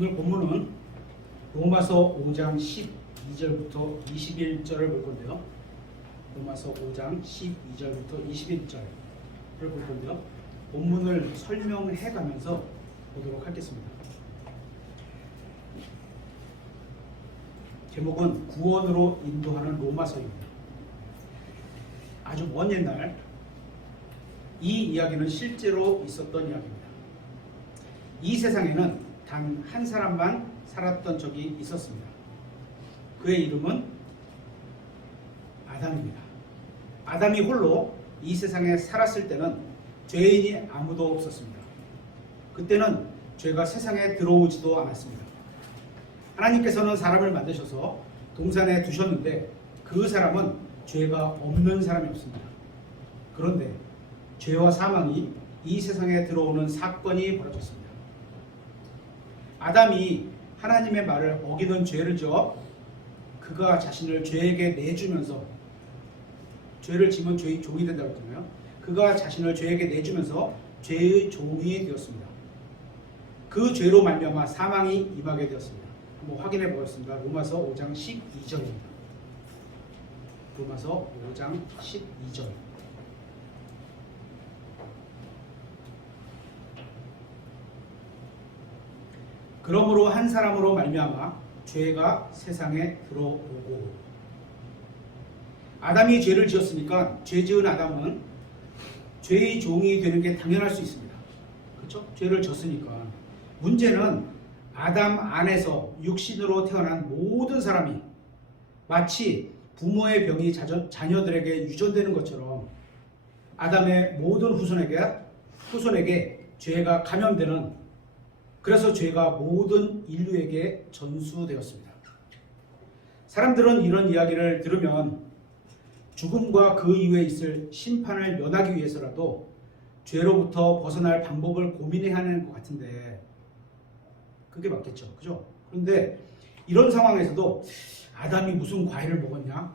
오늘 본문은 로마서 5장 12절부터 21절을 볼 건데요. 로마서 5장 12절부터 21절을 볼 건데요. 본문을 설명해 가면서 보도록 하겠습니다. 제목은 구원으로 인도하는 로마서입니다. 아주 먼 옛날 이 이야기는 실제로 있었던 이야기입니다. 이 세상에는 단 한 사람만 살았던 적이 있었습니다. 그의 이름은 아담입니다. 아담이 홀로 이 세상에 살았을 때는 죄인이 아무도 없었습니다. 그때는 죄가 세상에 들어오지도 않았습니다. 하나님께서는 사람을 만드셔서 동산에 두셨는데 그 사람은 죄가 없는 사람이었습니다. 그런데 죄와 사망이 이 세상에 들어오는 사건이 벌어졌습니다. 아담이 하나님의 말을 어기는 죄를 지어 그가 자신을 죄에게 내주면서, 죄를 지면 죄의 종이 된다고 했잖아요. 그가 자신을 죄에게 내주면서 죄의 종이 되었습니다. 그 죄로 말미암아 사망이 임하게 되었습니다. 한번 확인해 보겠습니다. 로마서 5장 12절입니다. 로마서 5장 12절. 그러므로 한 사람으로 말미암아 죄가 세상에 들어오고, 아담이 죄를 지었으니까 죄 지은 아담은 죄의 종이 되는 게 당연할 수 있습니다. 그렇죠? 죄를 졌으니까. 문제는 아담 안에서 육신으로 태어난 모든 사람이 마치 부모의 병이 자녀들에게 유전되는 것처럼 아담의 모든 후손에게 죄가 감염되는, 그래서 죄가 모든 인류에게 전수되었습니다. 사람들은 이런 이야기를 들으면 죽음과 그 이후에 있을 심판을 면하기 위해서라도 죄로부터 벗어날 방법을 고민해야 하는 것 같은데, 그게 맞겠죠, 그죠? 그런데 이런 상황에서도 아담이 무슨 과일을 먹었냐?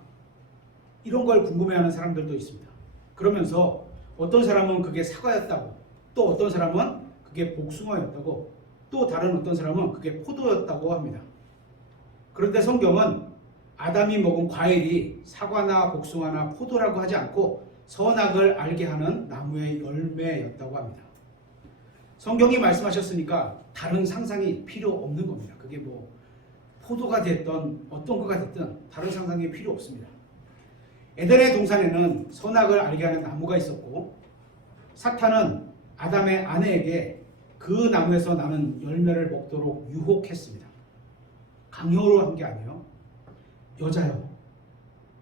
이런 걸 궁금해하는 사람들도 있습니다. 그러면서 어떤 사람은 그게 사과였다고, 또 어떤 사람은 그게 복숭아였다고, 또 다른 어떤 사람은 그게 포도였다고 합니다. 그런데 성경은 아담이 먹은 과일이 사과나 복숭아나 포도라고 하지 않고 선악을 알게 하는 나무의 열매였다고 합니다. 성경이 말씀하셨으니까 다른 상상이 필요 없는 겁니다. 그게 뭐 포도가 됐던 어떤 거가 됐든 다른 상상이 필요 없습니다. 에덴의 동산에는 선악을 알게 하는 나무가 있었고, 사탄은 아담의 아내에게 그 나무에서 나는 열매를 먹도록 유혹했습니다. 강요로 한 게 아니에요. 여자여,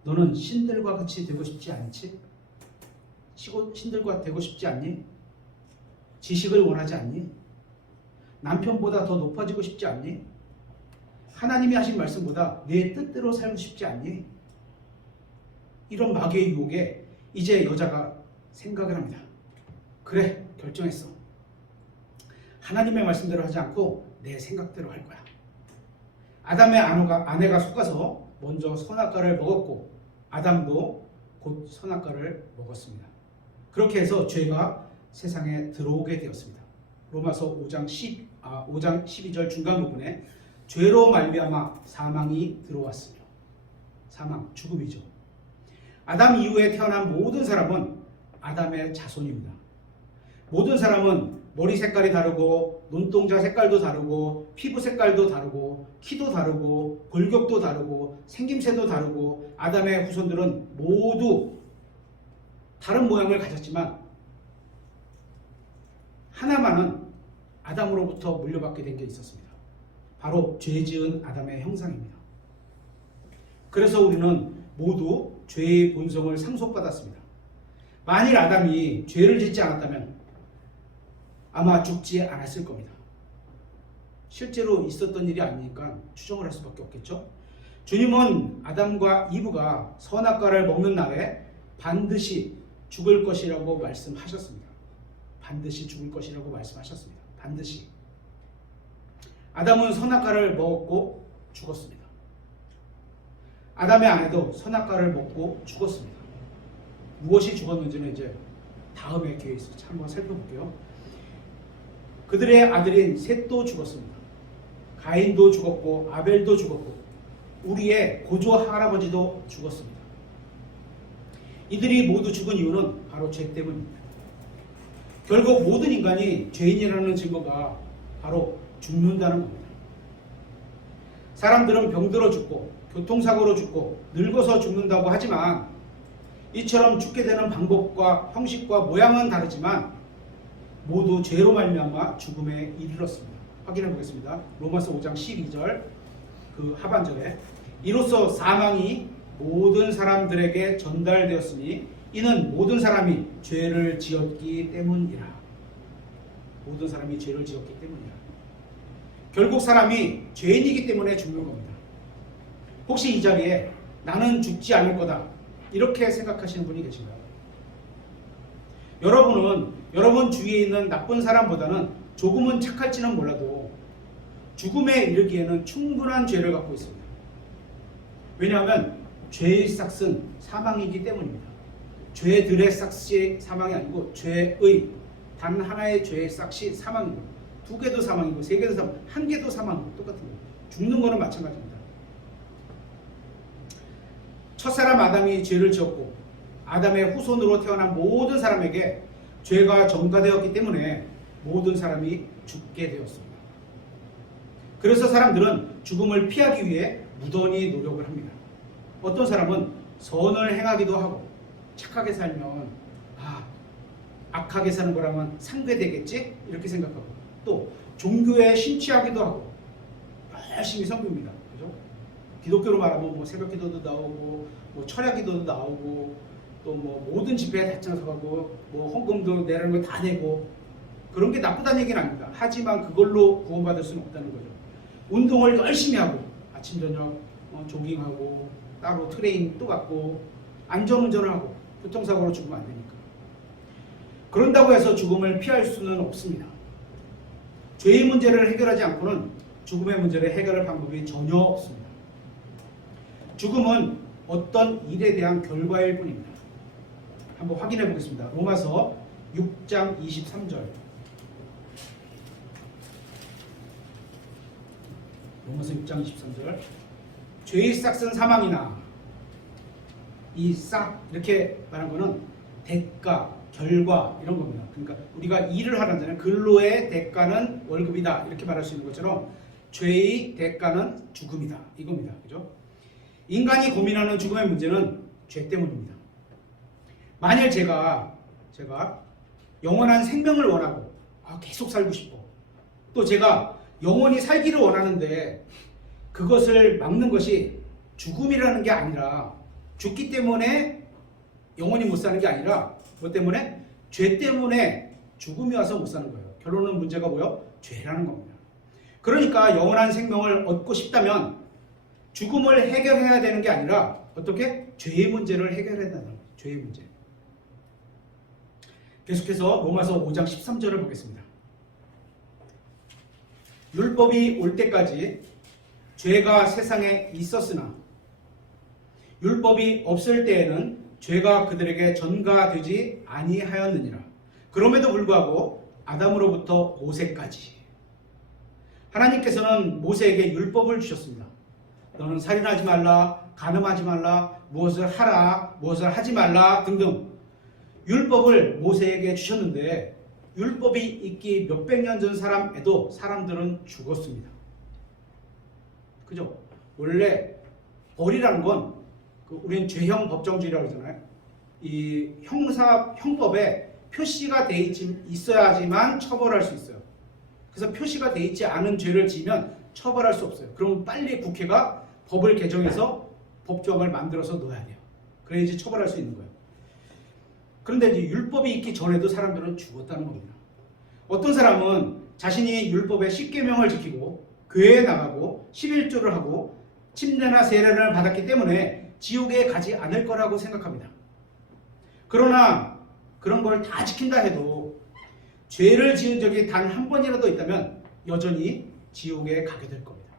너는 신들과 같이 되고 싶지 않지? 신들과 되고 싶지 않니? 지식을 원하지 않니? 남편보다 더 높아지고 싶지 않니? 하나님이 하신 말씀보다 내 뜻대로 살고 싶지 않니? 이런 마귀의 유혹에 이제 여자가 생각을 합니다. 그래, 결정했어. 하나님의 말씀대로 하지 않고 내 생각대로 할 거야. 아담의 아내가 속아서 먼저 선악과를 먹었고, 아담도 곧 선악과를 먹었습니다. 그렇게 해서 죄가 세상에 들어오게 되었습니다. 로마서 5장 12절 중간 부분에 죄로 말미암아 사망이 들어왔으며, 사망, 죽음이죠. 아담 이후에 태어난 모든 사람은 아담의 자손입니다. 모든 사람은 머리 색깔이 다르고, 눈동자 색깔도 다르고, 피부 색깔도 다르고, 키도 다르고, 골격도 다르고, 생김새도 다르고, 아담의 후손들은 모두 다른 모양을 가졌지만 하나만은 아담으로부터 물려받게 된 게 있었습니다. 바로 죄 지은 아담의 형상입니다. 그래서 우리는 모두 죄의 본성을 상속받았습니다. 만일 아담이 죄를 짓지 않았다면 아마 죽지 않았을 겁니다. 실제로 있었던 일이 아니니까 추정을 할 수밖에 없겠죠. 주님은 아담과 이브가 선악과를 먹는 날에 반드시 죽을 것이라고 말씀하셨습니다. 반드시 죽을 것이라고 말씀하셨습니다. 반드시. 아담은 선악과를 먹었고 죽었습니다. 아담의 아내도 선악과를 먹고 죽었습니다. 무엇이 죽었는지는 이제 다음에 기회에 있어서 한번 살펴볼게요. 그들의 아들인 셋도 죽었습니다. 가인도 죽었고 아벨도 죽었고 우리의 고조 할아버지도 죽었습니다. 이들이 모두 죽은 이유는 바로 죄 때문입니다. 결국 모든 인간이 죄인이라는 증거가 바로 죽는다는 겁니다. 사람들은 병들어 죽고 교통사고로 죽고 늙어서 죽는다고 하지만 이처럼 죽게 되는 방법과 형식과 모양은 다르지만 모두 죄로 말미암아 죽음에 이르렀습니다. 확인해 보겠습니다. 로마서 5장 12절 그 하반절에 이로써 사망이 모든 사람들에게 전달되었으니 이는 모든 사람이 죄를 지었기 때문이라. 모든 사람이 죄를 지었기 때문이라. 결국 사람이 죄인이기 때문에 죽는 겁니다. 혹시 이 자리에 나는 죽지 않을 거다 이렇게 생각하시는 분이 계신가요? 여러분은 여러분 주위에 있는 나쁜 사람보다는 조금은 착할지는 몰라도 죽음에 이르기에는 충분한 죄를 갖고 있습니다. 왜냐하면 죄의 싹은 사망이기 때문입니다. 죄들의 싹이 사망이 아니고 죄의 단 하나의 죄의 싹이 사망입니다. 두 개도 사망이고 세 개도 사망, 한 개도 사망이고 똑같은 거예요. 죽는 거는 마찬가지입니다. 첫사람 아담이 죄를 지었고 아담의 후손으로 태어난 모든 사람에게 죄가 전가되었기 때문에 모든 사람이 죽게 되었습니다. 그래서 사람들은 죽음을 피하기 위해 무던히 노력을 합니다. 어떤 사람은 선을 행하기도 하고 착하게 살면 악하게 사는 거라면 상쇄되겠지 이렇게 생각하고 또 종교에 심취하기도 하고 열심히 섬깁니다. 그죠? 기독교로 말하면 뭐 새벽기도도 나오고 뭐 철야기도도 나오고 또 뭐 모든 집회에 다 참석하고 뭐 헌금도 내라는 거 다 내고 그런 게 나쁘다는 얘기는 아닙니다. 하지만 그걸로 구원받을 수는 없다는 거죠. 운동을 열심히 하고 아침 저녁 조깅하고 따로 트레이닝 또 갖고 안전운전을 하고 교통사고로 죽으면 안 되니까. 그런다고 해서 죽음을 피할 수는 없습니다. 죄의 문제를 해결하지 않고는 죽음의 문제를 해결할 방법이 전혀 없습니다. 죽음은 어떤 일에 대한 결과일 뿐입니다. 한번 확인해 보겠습니다. 로마서 6장 23절. 로마서 6장 23절. 죄의 싹은 사망이나 이 싹 이렇게 말한 거는 대가, 결과 이런 겁니다. 그러니까 우리가 일을 하는데는 근로의 대가는 월급이다 이렇게 말할 수 있는 것처럼 죄의 대가는 죽음이다 이겁니다. 그죠? 인간이 고민하는 죽음의 문제는 죄 때문입니다. 만일 제가 영원한 생명을 원하고 계속 살고 싶어 또 제가 영원히 살기를 원하는데 그것을 막는 것이 죽음이라는 게 아니라 죽기 때문에 영원히 못 사는 게 아니라 뭐 때문에? 죄 때문에 죽음이 와서 못 사는 거예요. 결론은 문제가 뭐예요? 죄라는 겁니다. 그러니까 영원한 생명을 얻고 싶다면 죽음을 해결해야 되는 게 아니라 어떻게? 죄의 문제를 해결해야 된다는 거예요. 죄의 문제. 계속해서 로마서 5장 13절을 보겠습니다. 율법이 올 때까지 죄가 세상에 있었으나 율법이 없을 때에는 죄가 그들에게 전가되지 아니하였느니라. 그럼에도 불구하고 아담으로부터 모세까지 하나님께서는 모세에게 율법을 주셨습니다. 너는 살인하지 말라, 간음하지 말라, 무엇을 하라, 무엇을 하지 말라 등등 율법을 모세에게 주셨는데 율법이 있기 몇백 년 전 사람에도 사람들은 죽었습니다. 그죠? 원래 벌이라는 건 우리는 죄형 법정주의라고 하잖아요. 이 형법에 표시가 돼 있어야지만 처벌할 수 있어요. 그래서 표시가 돼 있지 않은 죄를 지으면 처벌할 수 없어요. 그러면 빨리 국회가 법을 개정해서 법정을 만들어서 넣어야 돼요. 그래야지 처벌할 수 있는 거예요. 그런데 이제 율법이 있기 전에도 사람들은 죽었다는 겁니다. 어떤 사람은 자신이 율법의 10계명을 지키고 교회에 나가고 11조를 하고 침례나 세례를 받았기 때문에 지옥에 가지 않을 거라고 생각합니다. 그러나 그런 걸 다 지킨다 해도 죄를 지은 적이 단 한 번이라도 있다면 여전히 지옥에 가게 될 겁니다.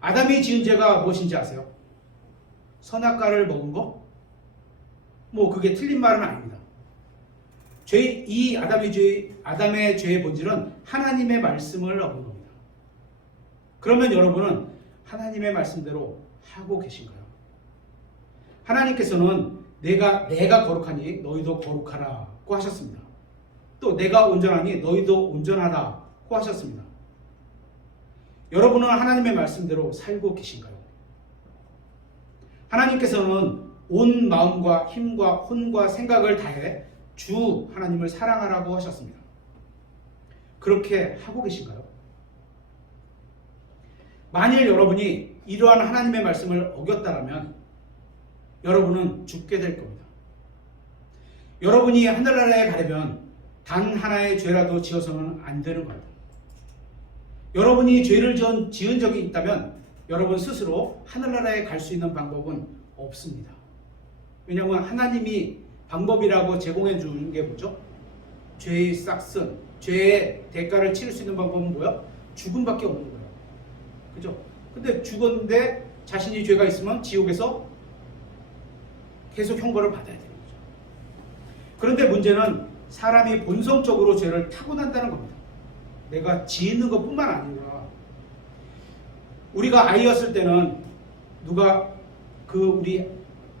아담이 지은 죄가 무엇인지 아세요? 선악과를 먹은 거? 뭐 그게 틀린 말은 아닙니다. 아담의 죄의 본질은 하나님의 말씀을 어긴 겁니다. 그러면 여러분은 하나님의 말씀대로 하고 계신가요? 하나님께서는 내가 거룩하니 너희도 거룩하라고 하셨습니다. 또 내가 온전하니 너희도 온전하라고 하셨습니다. 여러분은 하나님의 말씀대로 살고 계신가요? 하나님께서는 온 마음과 힘과 혼과 생각을 다해 주 하나님을 사랑하라고 하셨습니다. 그렇게 하고 계신가요? 만일 여러분이 이러한 하나님의 말씀을 어겼다면 여러분은 죽게 될 겁니다. 여러분이 하늘나라에 가려면 단 하나의 죄라도 지어서는 안 되는 겁니다. 여러분이 죄를 지은 적이 있다면 여러분 스스로 하늘나라에 갈 수 있는 방법은 없습니다. 왜냐하면 하나님이 방법이라고 제공해 주는 게 뭐죠? 죄의 싹슨, 죄의 대가를 치를 수 있는 방법은 뭐야? 죽음밖에 없는 거예요. 그죠? 근데 죽었는데 자신이 죄가 있으면 지옥에서 계속 형벌을 받아야 되는 거죠. 그런데 문제는 사람이 본성적으로 죄를 타고난다는 겁니다. 내가 지는 것뿐만 아니라 우리가 아이였을 때는 누가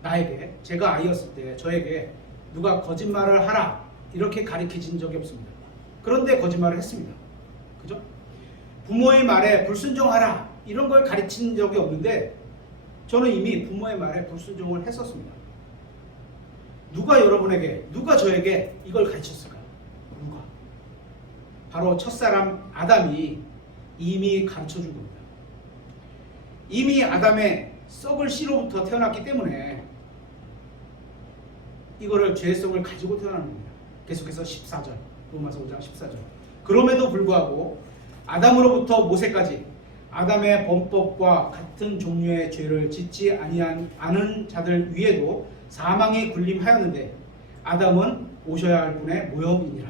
나에게 제가 아이였을 때 저에게 누가 거짓말을 하라 이렇게 가르쳐진 적이 없습니다. 그런데 거짓말을 했습니다. 그죠? 부모의 말에 불순종하라 이런 걸 가르친 적이 없는데 저는 이미 부모의 말에 불순종을 했었습니다. 누가 저에게 이걸 가르쳤을까요? 누가? 바로 첫사람 아담이 이미 가르쳐준 겁니다. 이미 아담의 썩을 씨로부터 태어났기 때문에 이거를 죄성을 가지고 태어나는 겁니다. 계속해서 14절, 로마서 5장 14절. 그럼에도 불구하고 아담으로부터 모세까지 아담의 범법과 같은 종류의 죄를 짓지 않은 자들 위에도 사망이 군림하였는데 아담은 오셔야 할 분의 모형이니라.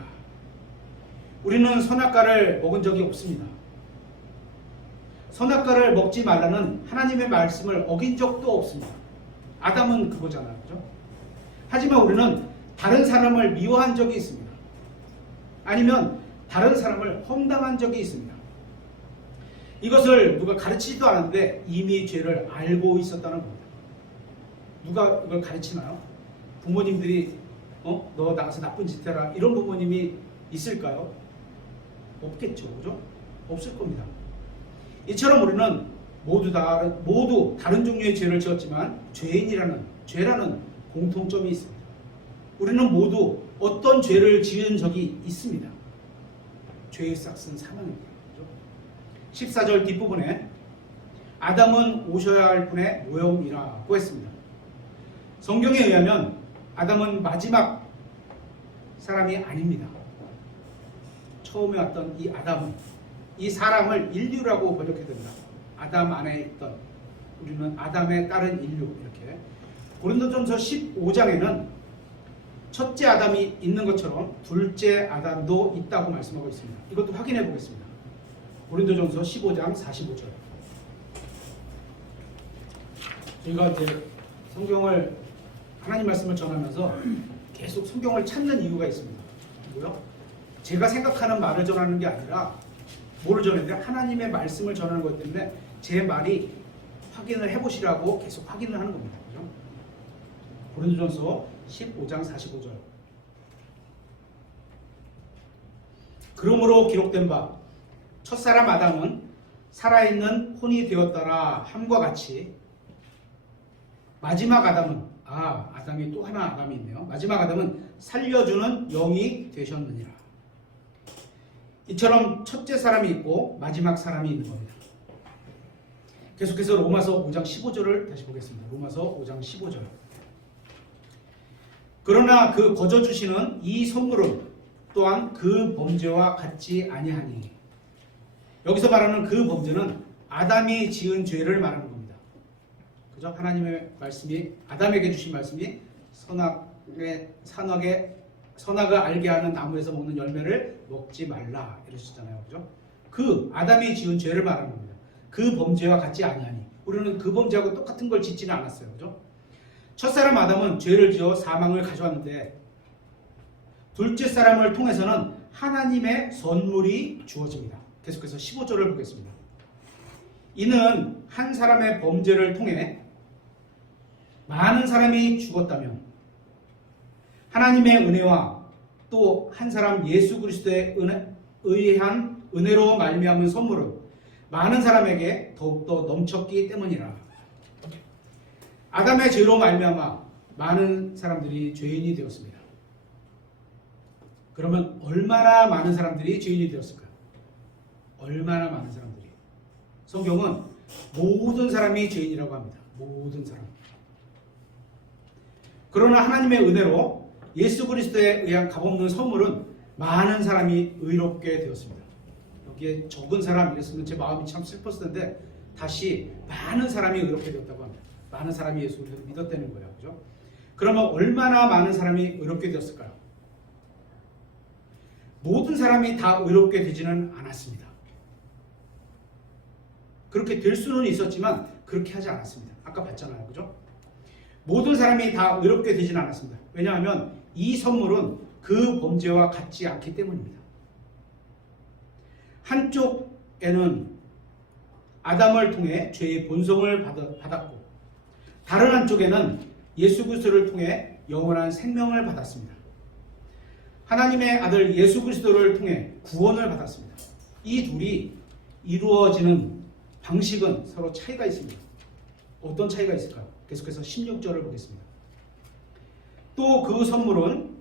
우리는 선악과를 먹은 적이 없습니다. 선악과를 먹지 말라는 하나님의 말씀을 어긴 적도 없습니다. 아담은 그거잖아요. 그죠? 하지만 우리는 다른 사람을 미워한 적이 있습니다. 아니면 다른 사람을 험담한 적이 있습니다. 이것을 누가 가르치지도 않았는데 이미 죄를 알고 있었다는 겁니다. 누가 이걸 가르치나요? 부모님들이 너 나가서 나쁜 짓 해라 이런 부모님이 있을까요? 없겠죠. 그죠? 없을 겁니다. 이처럼 우리는 모두 다른 종류의 죄를 지었지만 죄라는 공통점이 있습니다. 우리는 모두 어떤 죄를 지은 적이 있습니다. 죄의 싹은 사망입니다. 그죠? 14절 뒷부분에 아담은 오셔야 할 분의 모형이라고 했습니다. 성경에 의하면 아담은 마지막 사람이 아닙니다. 처음에 왔던 이 아담은 이 사람을 인류라고 번역해야 됩니다. 아담 안에 있던 우리는 아담에 따른 인류 이렇게. 고린도전서 15장에는 첫째 아담이 있는 것처럼 둘째 아담도 있다고 말씀하고 있습니다. 이것도 확인해 보겠습니다. 고린도전서 15장 45절. 저희가 이제 성경을 하나님 말씀을 전하면서 계속 성경을 찾는 이유가 있습니다. 뭐요? 제가 생각하는 말을 전하는 게 아니라 뭐를 전해야 돼요? 하나님의 말씀을 전하는 것 때문에 제 말이 확인을 해보시라고 계속 확인을 하는 겁니다. 그죠? 고린도전서 15장 45절. 그러므로 기록된 바 첫사람 아담은 살아있는 혼이 되었더라 함과 같이 마지막 아담은 아담이 또 하나 아담이 있네요. 마지막 아담은 살려주는 영이 되셨느니라. 이처럼 첫째 사람이 있고 마지막 사람이 있는 겁니다. 계속해서 로마서 5장 15절을 다시 보겠습니다. 로마서 5장 15절. 그러나 그 거저 주시는 이 선물은 또한 그 범죄와 같지 아니하니. 여기서 말하는 그 범죄는 아담이 지은 죄를 말하는 겁니다. 그죠? 하나님의 말씀이 아담에게 주신 말씀이 선악을 알게 하는 나무에서 먹는 열매를 먹지 말라 이러셨잖아요. 그죠? 그 아담이 지은 죄를 말하는 겁니다. 그 범죄와 같지 아니하니. 우리는 그 범죄하고 똑같은 걸 짓지는 않았어요. 그죠? 첫사람 아담은 죄를 지어 사망을 가져왔는데 둘째 사람을 통해서는 하나님의 선물이 주어집니다. 계속해서 15절을 보겠습니다. 이는 한 사람의 범죄를 통해 많은 사람이 죽었다면 하나님의 은혜와 또 한 사람 예수 그리스도의 의한 은혜로 말미암은 선물은 많은 사람에게 더욱더 넘쳤기 때문이라. 아담의 죄로 말미암아 많은 사람들이 죄인이 되었습니다. 그러면 얼마나 많은 사람들이 죄인이 되었을까요? 얼마나 많은 사람들이? 성경은 모든 사람이 죄인이라고 합니다. 모든 사람. 그러나 하나님의 은혜로 예수 그리스도에 의한 값없는 선물은 많은 사람이 의롭게 되었습니다. 여기에 적은 사람 이랬으면 제 마음이 참 슬펐을 텐데 다시 많은 사람이 의롭게 되었다고 합니다. 많은 사람이 예수 그리스도를 믿었다는 거예요. 그죠? 그러면 얼마나 많은 사람이 의롭게 되었을까요? 모든 사람이 다 의롭게 되지는 않았습니다. 그렇게 될 수는 있었지만 그렇게 하지 않았습니다. 아까 봤잖아요. 그죠? 모든 사람이 다 의롭게 되지는 않았습니다. 왜냐하면 이 선물은 그 범죄와 같지 않기 때문입니다. 한쪽에는 아담을 통해 죄의 본성을 받았고 다른 한쪽에는 예수 그리스도를 통해 영원한 생명을 받았습니다. 하나님의 아들 예수 그리스도를 통해 구원을 받았습니다. 이 둘이 이루어지는 방식은 서로 차이가 있습니다. 어떤 차이가 있을까요? 계속해서 16절을 보겠습니다. 또 그 선물은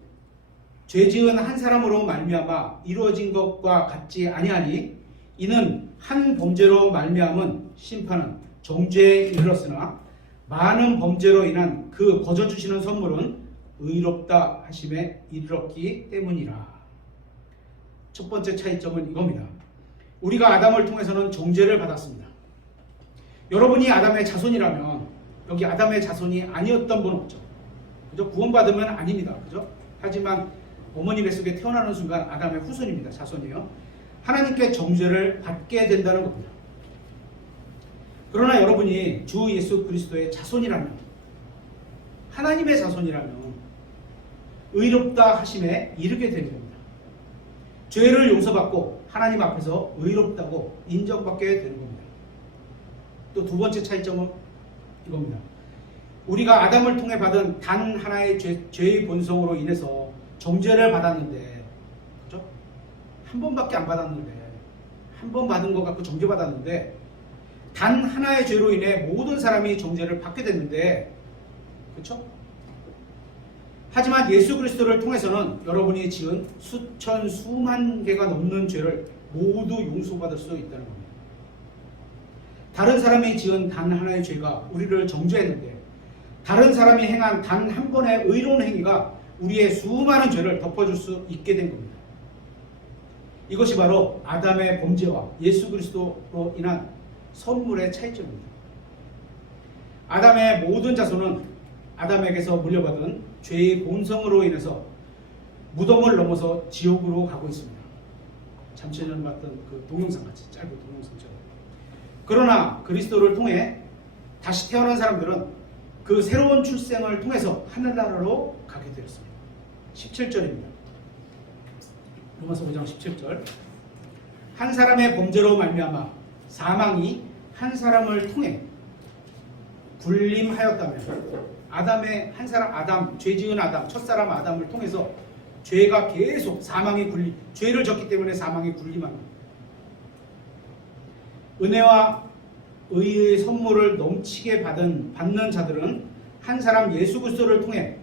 죄지은 한 사람으로 말미암아 이루어진 것과 같지 아니하니 이는 한 범죄로 말미암은 심판은 정죄에 이르렀으나 많은 범죄로 인한 그 거저 주시는 선물은 의롭다 하심에 이르렀기 때문이라. 첫 번째 차이점은 이겁니다. 우리가 아담을 통해서는 정죄를 받았습니다. 여러분이 아담의 자손이라면 여기 아담의 자손이 아니었던 분 없죠. 그죠? 구원받으면 아닙니다. 그죠? 하지만 어머니 뱃속에 태어나는 순간 아담의 후손입니다. 자손이요. 하나님께 정죄를 받게 된다는 겁니다. 그러나 여러분이 주 예수 그리스도의 자손이라면, 하나님의 자손이라면 의롭다 하심에 이르게 되는 겁니다. 죄를 용서받고 하나님 앞에서 의롭다고 인정받게 되는 겁니다. 또 두 번째 차이점은 이겁니다. 우리가 아담을 통해 받은 단 하나의 죄의 본성으로 인해서 정죄를 받았는데, 그죠? 한 번밖에 안 받았는데, 한 번 받은 것 갖고 정죄받았는데, 단 하나의 죄로 인해 모든 사람이 정죄를 받게 됐는데, 그렇죠? 하지만 예수 그리스도를 통해서는 여러분이 지은 수천 수만 개가 넘는 죄를 모두 용서받을 수 있다는 겁니다. 다른 사람이 지은 단 하나의 죄가 우리를 정죄했는데 다른 사람이 행한 단 한 번의 의로운 행위가 우리의 수많은 죄를 덮어줄 수 있게 된 겁니다. 이것이 바로 아담의 범죄와 예수 그리스도로 인한 선물의 차이점입니다. 아담의 모든 자손은 아담에게서 물려받은 죄의 본성으로 인해서 무덤을 넘어서 지옥으로 가고 있습니다. 잠시 전에 봤던 그 동영상같이 짧은 동영상처럼. 그러나 그리스도를 통해 다시 태어난 사람들은 그 새로운 출생을 통해서 하늘나라로 가게 되었습니다. 17절입니다. 로마서 5장 17절. 한 사람의 범죄로 말미암아 사망이 한 사람을 통해 군림하였다면 아담의 한 사람 아담 죄 지은 아담 첫사람 아담을 통해서 죄가 계속 사망이 죄를 졌기 때문에 사망이 군림합니다. 은혜와 의의 선물을 넘치게 받는 자들은 한 사람 예수 그리스도를 통해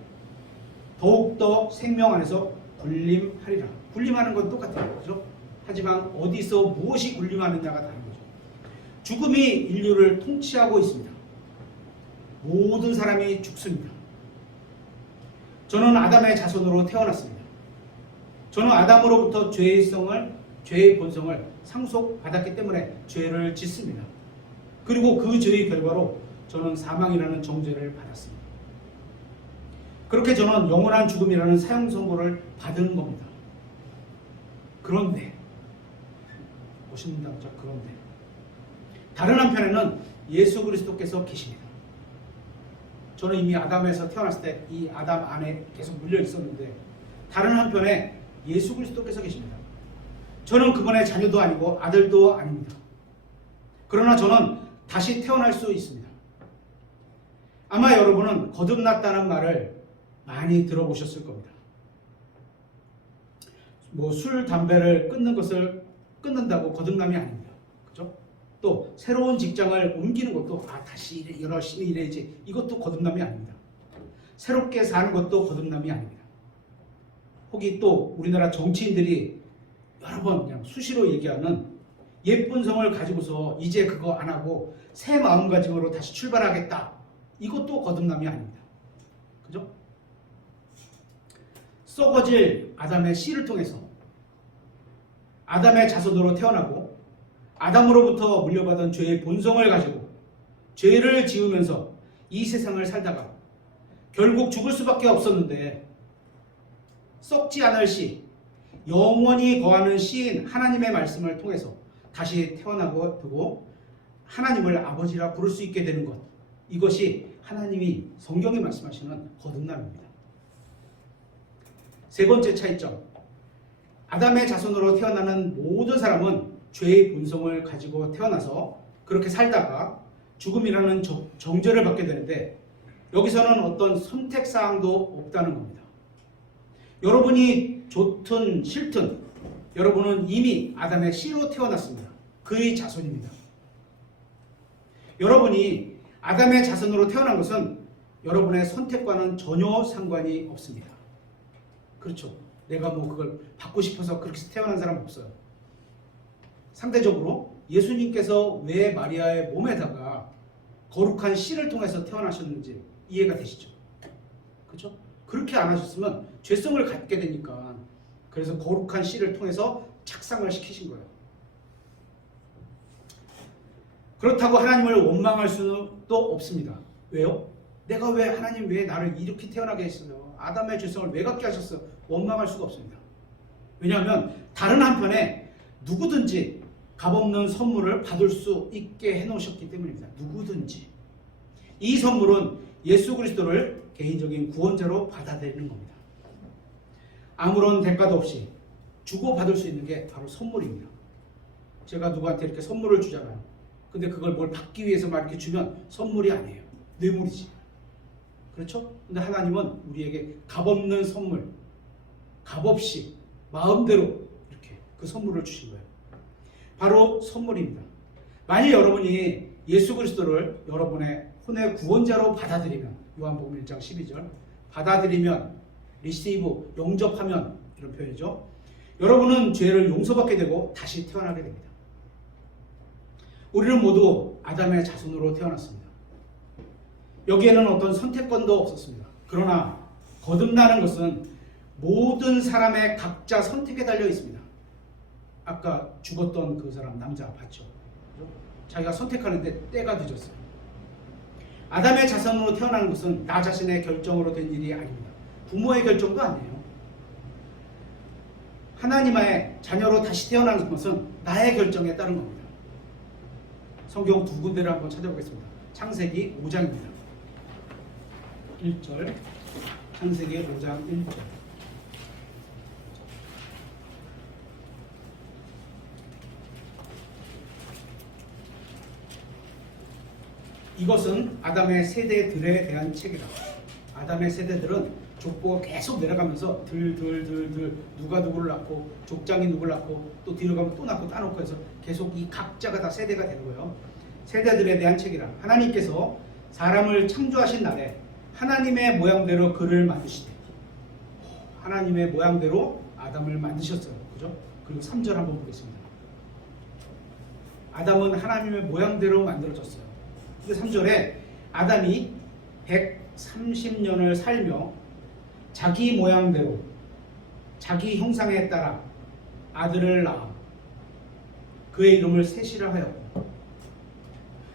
더욱더 생명 안에서 군림하리라. 군림하는 건 똑같아요. 그죠? 하지만 어디서 무엇이 군림하느냐가 다른 거죠. 죽음이 인류를 통치하고 있습니다. 모든 사람이 죽습니다. 저는 아담의 자손으로 태어났습니다. 저는 아담으로부터 죄의 본성을 상속받았기 때문에 죄를 짓습니다. 그리고 그 죄의 결과로 저는 사망이라는 정죄를 받았습니다. 그렇게 저는 영원한 죽음이라는 사형 선고를 받은 겁니다. 그런데 보신다죠. 그런데 다른 한편에는 예수 그리스도께서 계십니다. 저는 이미 아담에서 태어났을 때 이 아담 안에 계속 물려 있었는데 다른 한편에 예수 그리스도께서 계십니다. 저는 그분의 자녀도 아니고 아들도 아닙니다. 그러나 저는 다시 태어날 수 있습니다. 아마 여러분은 거듭났다는 말을 많이 들어보셨을 겁니다. 뭐 술, 담배를 끊는 것을 끊는다고 거듭남이 아닙니다. 그죠? 또 새로운 직장을 옮기는 것도 다시 열심히 일해야지, 이것도 거듭남이 아닙니다. 새롭게 사는 것도 거듭남이 아닙니다. 혹이 또 우리나라 정치인들이 여러 번 그냥 수시로 얘기하는 예쁜 성을 가지고서 이제 그거 안 하고 새 마음가짐으로 다시 출발하겠다, 이것도 거듭남이 아닙니다. 그죠? 썩어질 아담의 씨를 통해서 아담의 자손으로 태어나고 아담으로부터 물려받은 죄의 본성을 가지고 죄를 지으면서 이 세상을 살다가 결국 죽을 수밖에 없었는데, 썩지 않을 씨, 영원히 거하는 씨인 하나님의 말씀을 통해서 다시 태어나고 되고 하나님을 아버지라 부를 수 있게 되는 것, 이것이 하나님이 성경에 말씀하시는 거듭남입니다. 세 번째 차이점, 아담의 자손으로 태어나는 모든 사람은 죄의 본성을 가지고 태어나서 그렇게 살다가 죽음이라는 정죄를 받게 되는데, 여기서는 어떤 선택사항도 없다는 겁니다. 여러분이 좋든 싫든 여러분은 이미 아담의 씨로 태어났습니다. 그의 자손입니다. 여러분이 아담의 자손으로 태어난 것은 여러분의 선택과는 전혀 상관이 없습니다. 그렇죠? 내가 뭐 그걸 받고 싶어서 그렇게 태어난 사람 없어요. 상대적으로 예수님께서 왜 마리아의 몸에다가 거룩한 씨를 통해서 태어나셨는지 이해가 되시죠? 그렇죠? 그렇게 안 하셨으면 죄성을 갖게 되니까, 그래서 거룩한 씨를 통해서 착상을 시키신 거예요. 그렇다고 하나님을 원망할 수도 없습니다. 왜요? 내가 왜, 하나님 왜 나를 이렇게 태어나게 했어요? 아담의 죄성을 왜 갖게 하셨어요? 원망할 수가 없습니다. 왜냐하면 다른 한편에 누구든지 값없는 선물을 받을 수 있게 해놓으셨기 때문입니다. 누구든지. 이 선물은 예수 그리스도를 개인적인 구원자로 받아들이는 겁니다. 아무런 대가도 없이 주고받을 수 있는 게 바로 선물입니다. 제가 누구한테 이렇게 선물을 주잖아요. 근데 그걸 뭘 받기 위해서 막 이렇게 주면 선물이 아니에요. 뇌물이지. 그렇죠? 근데 하나님은 우리에게 값없는 선물, 값없이 마음대로 이렇게 그 선물을 주신 거예요. 바로 선물입니다. 만일 여러분이 예수 그리스도를 여러분의 혼의 구원자로 받아들이면, 요한복음 1장 12절, 받아들이면, 리시브, 영접하면, 이런 표현이죠. 여러분은 죄를 용서받게 되고 다시 태어나게 됩니다. 우리는 모두 아담의 자손으로 태어났습니다. 여기에는 어떤 선택권도 없었습니다. 그러나 거듭나는 것은 모든 사람의 각자 선택에 달려 있습니다. 아까 죽었던 그 사람, 남자 봤죠? 자기가 선택하는데 때가 늦었어요. 아담의 자손으로 태어나는 것은 나 자신의 결정으로 된 일이 아닙니다. 부모의 결정도 아니에요. 하나님의 자녀로 다시 태어나는 것은 나의 결정에 따른 겁니다. 성경 두 군데를 한번 찾아보겠습니다. 창세기 5장입니다. 1절, 창세기 5장 1절. 이것은 아담의 세대들에 대한 책이다. 아담의 세대들은 족보가 계속 내려가면서 누가 누구를 낳고 족장이 누구를 낳고 또 뒤로 가면 또 낳고 따놓고 해서 계속 이 각자가 다 세대가 되는 거예요. 세대들에 대한 책이라. 하나님께서 사람을 창조하신 날에 하나님의 모양대로 그를 만드시되, 하나님의 모양대로 아담을 만드셨어요. 그죠? 그리고 3절 한번 보겠습니다. 아담은 하나님의 모양대로 만들어졌어요. 근데 3절에 아담이 130년을 살며 자기 모양대로 자기 형상에 따라 아들을 낳아 그의 이름을 셋이라 하였고,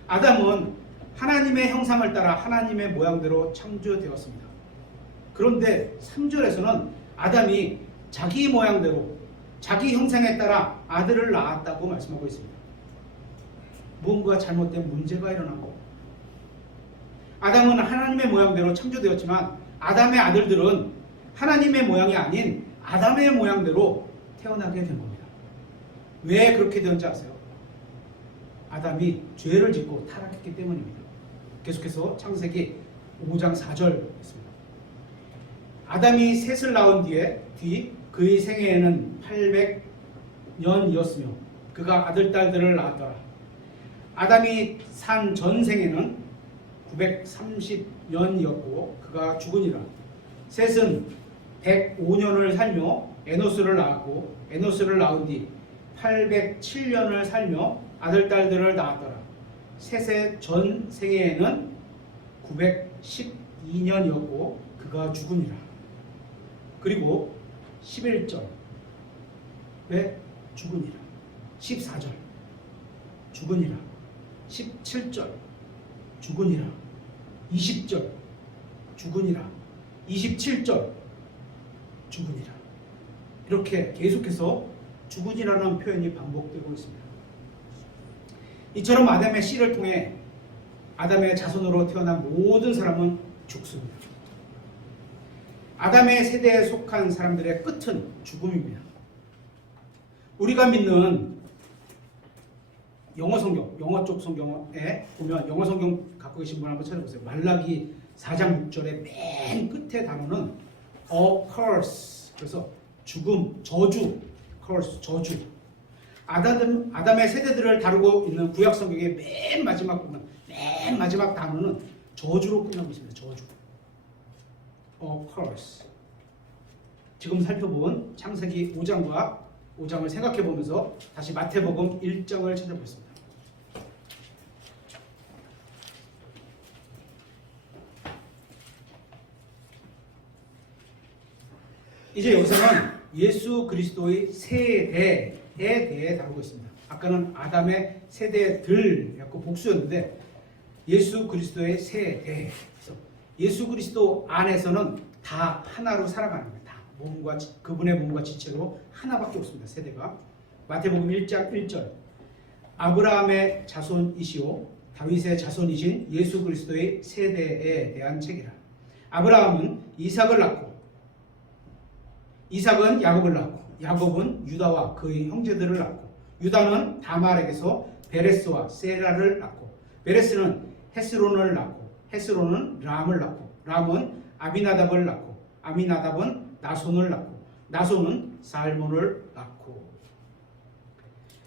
아담은 하나님의 형상을 따라 하나님의 모양대로 창조되었습니다. 그런데 3절에서는 아담이 자기 모양대로 자기 형상에 따라 아들을 낳았다고 말씀하고 있습니다. 무언가 잘못된 문제가 일어나고, 아담은 하나님의 모양대로 창조되었지만 아담의 아들들은 하나님의 모양이 아닌 아담의 모양대로 태어나게 된 겁니다. 왜 그렇게 되었는지 아세요? 아담이 죄를 짓고 타락했기 때문입니다. 계속해서 창세기 5장 4절 있습니다. 아담이 셋을 낳은 뒤 그의 생애에는 800년이었으며 그가 아들 딸들을 낳았더라. 아담이 산 전 생에는 930년이었고 그가 죽으니라. 셋은 105년을 살며 에노스를 낳았고 에노스를 낳은 뒤 807년을 살며 아들 딸들을 낳았더라. 셋의 전 생애에는 912년이었고 그가 죽으니라. 그리고 11절 왜 죽으니라. 14절 죽으니라. 17절 죽으니라. 20절 죽으니라. 27절 죽으니라. 이렇게 계속해서 죽으니라는 표현이 반복되고 있습니다. 이처럼 아담의 씨를 통해 아담의 자손으로 태어난 모든 사람은 죽습니다. 아담의 세대에 속한 사람들의 끝은 죽음입니다. 우리가 믿는 영어 성경, 영어 쪽 성경에 보면 영어 성경 갖고 계신 분 한번 찾아보세요. 말라기 4장 6절의 맨 끝에 단어는 a curse. 그래서 죽음, 저주, curse, 저주. 아담의 세대들을 다루고 있는 구약 성경의 맨 마지막 부분, 맨 마지막 단어는 저주로 끝나고 있습니다. 저주. a curse. 지금 살펴본 창세기 5장을 생각해 보면서 다시 마태복음 1장을 찾아보겠습니다. 이제 여기서는 예수 그리스도의 세대에 대해 다루고 있습니다. 아까는 아담의 세대들이었고 복수였는데 예수 그리스도의 세대. 그래서 예수 그리스도 안에서는 다 하나로 살아가는 거예요. 다 그분의 몸과 지체로 하나밖에 없습니다. 세대가. 마태복음 1장 1절 아브라함의 자손이시오 다윗의 자손이신 예수 그리스도의 세대에 대한 책이라. 아브라함은 이삭을 낳고 이삭은 야곱을 낳고 야곱은 유다와 그의 형제들을 낳고 유다는 다말에게서 베레스와 세라를 낳고 베레스는 헤스론을 낳고 헤스론은 람을 낳고 람은 아비나답을 낳고 아미나답은 나손을 낳고 나손은 살몬을 낳고.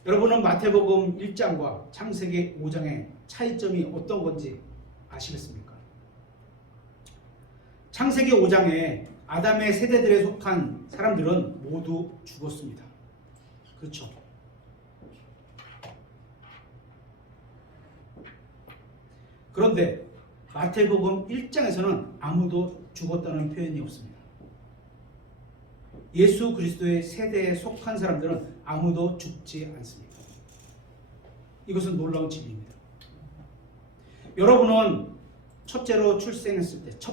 여러분은 마태복음 1장과 창세기 5장의 차이점이 어떤 건지 아시겠습니까? 창세기 5장에 아담의 세대들에 속한 사람들은 모두 죽었습니다. 그렇죠? 그런데 마태복음 1장에서는 아무도 죽었다는 표현이 없습니다. 예수 그리스도의 세대에 속한 사람들은 아무도 죽지 않습니다. 이것은 놀라운 진리입니다. 여러분은 첫